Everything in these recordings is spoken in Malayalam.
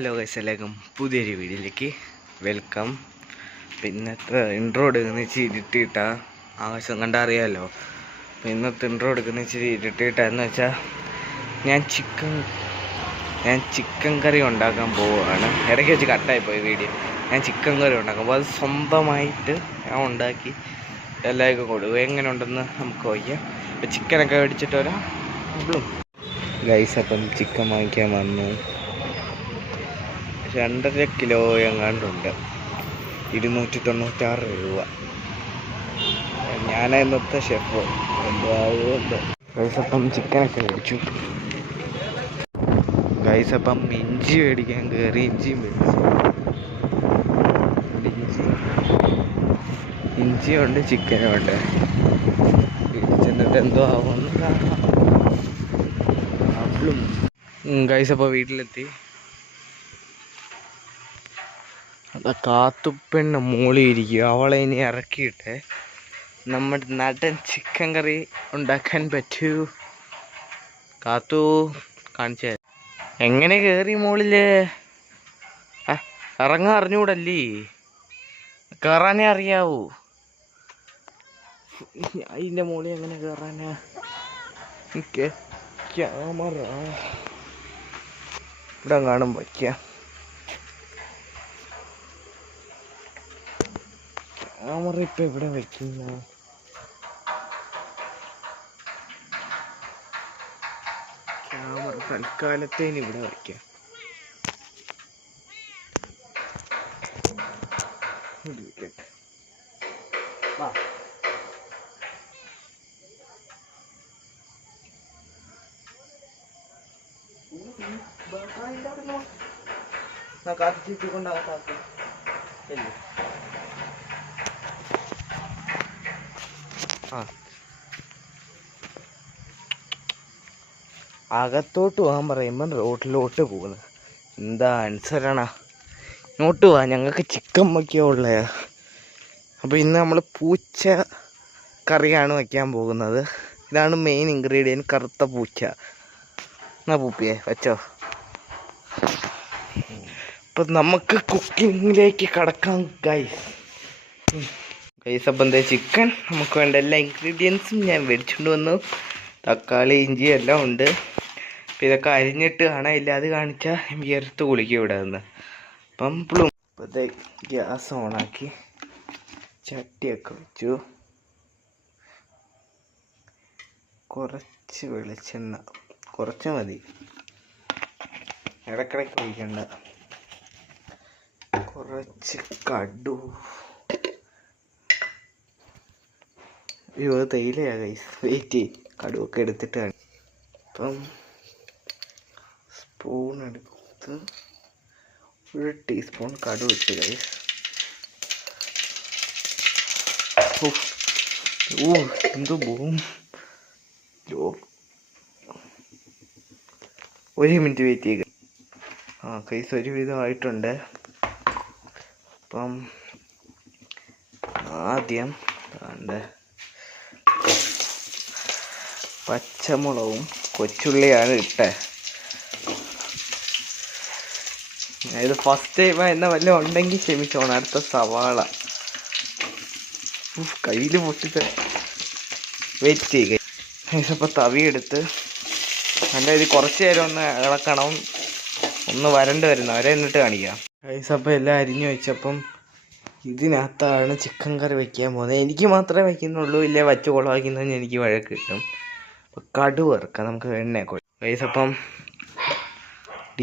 ഹലോ ഗൈസ്, എല്ലാവർക്കും പുതിയൊരു വീഡിയോയിലേക്ക് വെൽക്കം. ഇന്നത്തെ ഇൻട്രോ എടുക്കുന്ന ഇച്ചിരി ഇരുട്ടിയിട്ടാ, ആവശ്യം കണ്ടറിയാമല്ലോ. അപ്പോൾ ഇന്നത്തെ ഇൻട്രോ എടുക്കുന്ന ഇച്ചിരി ഇരുട്ടിയിട്ടാന്ന് വെച്ചാൽ ഞാൻ ചിക്കൻ കറി ഉണ്ടാക്കാൻ പോവുകയാണ്. ഇടയ്ക്ക് വെച്ച് കട്ടായിപ്പോയി വീഡിയോ. ഞാൻ ചിക്കൻ കറി ഉണ്ടാക്കും. അപ്പോൾ അത് സ്വന്തമായിട്ട് ഞാൻ ഉണ്ടാക്കി എല്ലാവർക്കും കൊടുക്കും. എങ്ങനെ ഉണ്ടെന്ന് നമുക്ക് നോക്കാം. അപ്പോൾ ചിക്കനൊക്കെ മേടിച്ചിട്ട് വരാം. ഗൈസ്, അപ്പം ചിക്കൻ വാങ്ങിക്കാൻ വന്നു. 2.5 കിലോ എങ്ങാണ്ടുണ്ട്, 296 രൂപ. ഞാൻ ഇന്നത്തെ ഷെഫ് എന്താവുന്നുണ്ട്. ഗൈസ്, അപ്പം ചിക്കനൊക്കെ മേടിച്ചു. ഗൈസ്, അപ്പം ഇഞ്ചി മേടിക്കാൻ കയറി. ഇഞ്ചിയും മേടിച്ചു. ഇഞ്ചിയുണ്ട്, ചിക്കനും ഉണ്ട്. ചെന്നിട്ട് എന്തോ ആവുമെന്ന് കാണാം. ഗൈസ്, അപ്പോൾ വീട്ടിലെത്തി. കാത്തുപ്പെണ്ണ് മോളിയിരിക്കുക. അവളെ ഇനി ഇറക്കിയിട്ട് നമ്മുടെ നടൻ ചിക്കൻ കറി ഉണ്ടാക്കാൻ പറ്റൂ. കാത്തു കാണിച്ച എങ്ങനെ കയറി മോളില് ഇറങ്ങാൻ അറിഞ്ഞൂടല്ലേ? കയറാനേ അറിയാവൂ. അതിൻ്റെ മോളിൽ എങ്ങനെ കയറാനാ? ക്യാമറ ഇവിടെ കാണും വയ്ക്കാം. ക്യാമറ ഇപ്പം എവിടെ വയ്ക്കുന്ന? ക്യാമറ തൽക്കാലത്തേന് ഇവിടെ വയ്ക്കാം. അകത്തോട്ട് പോകാൻ പറയുമ്പം റോട്ടിലോട്ട് പോകുന്നത് എന്താ അനുസരണ? ഇങ്ങോട്ട് പോവാ, ഞങ്ങൾക്ക് ചിക്കൻ വയ്ക്കാനുള്ള. അപ്പോൾ ഇന്ന് നമ്മൾ പൂച്ച കറിയാണ് വയ്ക്കാൻ പോകുന്നത്. ഇതാണ് മെയിൻ ഇൻഗ്രീഡിയൻറ്റ്, കറുത്ത പൂച്ച. എന്നാ പൂപ്പിയെ വെച്ചോ. അപ്പം നമുക്ക് കുക്കിങ്ങിലേക്ക് കടക്കാം ഗൈസ്. അപ്പം എന്താ ചിക്കൻ നമുക്ക് വേണ്ട എല്ലാ ഇൻഗ്രീഡിയൻസും ഞാൻ മേടിച്ചുകൊണ്ട് വന്നു. തക്കാളി, ഇഞ്ചി എല്ലാം ഉണ്ട്. അപ്പം ഇതൊക്കെ അരിഞ്ഞിട്ട് കാണാൻ ഇല്ല, അത് കാണിച്ചാൽ വിയർത്ത് കുളിക്കും ഇവിടെ നിന്ന്. അപ്പം ഇപ്പോഴത്തെ ഗ്യാസ് ഓണാക്കി ചട്ടിയൊക്കെ വെച്ചു. കുറച്ച് വെളിച്ചെണ്ണ, കുറച്ച് മതി, ഇടക്കിടയ്ക്ക് ഒഴിക്കണ്ട. കുറച്ച് കടു, തേയിലയാ ഗൈസ്. വെയിറ്റ്, കടുവൊക്കെ എടുത്തിട്ടാണ്. അപ്പം സ്പൂൺ എടുത്ത് 1 ടീസ്പൂൺ കടു ഇട്ട് ഗൈസ്. എന്തോ പോവും. 1 മിനിറ്റ് വെയിറ്റ് ചെയ്യുക. ഗൈസ്, ഒരുവിധമായിട്ടുണ്ട്. അപ്പം ആദ്യം പച്ചമുളകും കൊച്ചുള്ളിയാണ് ഇട്ടത്. ഇത് ഫസ്റ്റ് ടൈം എന്ന വല്ലതും ഉണ്ടെങ്കിൽ ക്ഷമിച്ചോണം. അടുത്ത സവാള കയ്യിൽ പൊട്ടിച്ച് വെയിറ്റ് ചെയ്യുക. അപ്പോൾ തവിയെടുത്ത് നല്ല ഇത് കുറച്ച് നേരം ഒന്ന് ഇളക്കണം, ഒന്ന് വരണ്ട് വരുന്ന വരെ എന്നിട്ട് കാണിക്കാം. ഗൈസ്, അപ്പോൾ എല്ലാം അരിഞ്ഞു വെച്ചപ്പം ഇതിനകത്താണ് ചിക്കൻ കറി വയ്ക്കാൻ പോകുന്നത്. എനിക്ക് മാത്രമേ വയ്ക്കുന്നുള്ളൂ, ഇല്ലേ വച്ച് കുളമാക്കുന്നതിന് എനിക്ക് വഴക്ക് കിട്ടും. അപ്പോൾ കടു വറുക്കാം നമുക്ക് എണ്ണയൊക്കെ. ഗൈസ്, അപ്പം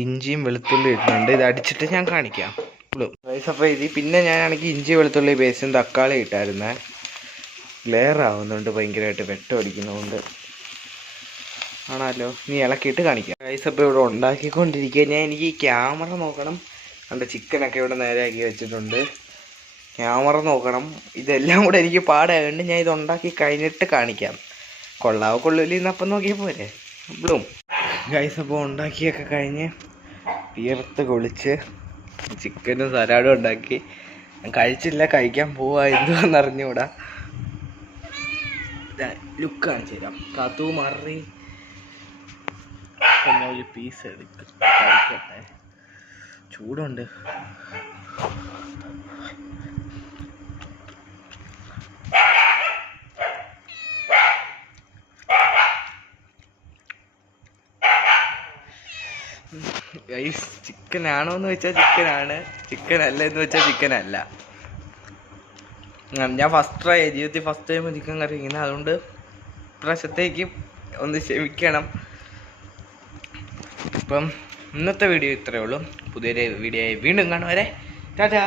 ഇഞ്ചിയും വെളുത്തുള്ളി ഇടുന്നുണ്ട്. ഇത് അടിച്ചിട്ട് ഞാൻ കാണിക്കാം. ഗൈസ്, അപ്പോൾ പിന്നെ ഞാനാണെങ്കിൽ ഇഞ്ചി വെളുത്തുള്ളി പേസ്റ്റും തക്കാളി ഇട്ടായിരുന്നേ. ലെയർ ആവുന്നുണ്ട് ഭയങ്കരമായിട്ട്, വെട്ടം അടിക്കുന്നതുകൊണ്ട് ആണല്ലോ. നീ ഇളക്കിയിട്ട് കാണിക്കാം. ഗൈസ്, അപ്പോൾ ഇവിടെ ഉണ്ടാക്കിക്കൊണ്ടിരിക്കുക. എനിക്ക് ക്യാമറ നോക്കണം. കണ്ട് ചിക്കനൊക്കെ ഇവിടെ നേരെയാക്കി വെച്ചിട്ടുണ്ട്. ക്യാമറ നോക്കണം. ഇതെല്ലാം കൂടെ എനിക്ക് പാടായതുകൊണ്ട് ഞാൻ ഇത് ഉണ്ടാക്കി കഴിഞ്ഞിട്ട് കാണിക്കാം. കൊള്ളാവോ കൊള്ളൂല്ലേ എന്നപ്പം നോക്കിയാൽ പോരെ. ഗൈസ്, അപ്പോൾ ഉണ്ടാക്കിയൊക്കെ കഴിഞ്ഞ് വിയർത്ത് കുളിച്ച് ചിക്കനും സലാഡും ഉണ്ടാക്കി. ഞാൻ കഴിച്ചില്ല, കഴിക്കാൻ പോവാ. എന്തുവാന്ന് അറിഞ്ഞൂടാ. ലുക്ക് കാണിച്ചു തരാം. കാത്തു മാറി ഒരു പീസ് എടുക്കും, കഴിക്കട്ടെ. ചൂടുണ്ട്. ഗൈസ്, ചിക്കൻ ആണോ എന്ന് വെച്ചാൽ ചിക്കനാണ്, ചിക്കൻ അല്ല എന്ന് വെച്ചാൽ ചിക്കൻ അല്ല. ഞാൻ ജീവിതത്തിൽ ഫസ്റ്റ് ടൈം ചിക്കൻ കറി ഇങ്ങനെ, അതുകൊണ്ട് പ്രാവശ്യത്തേക്ക് ഒന്ന് ക്ഷമിക്കണം. അപ്പം ഇന്നത്തെ വീഡിയോ ഇത്രയേ ഉള്ളൂ. പുതിയൊരു വീഡിയോ ആയി വീണ്ടും കാണും വരെ ടാറ്റാ.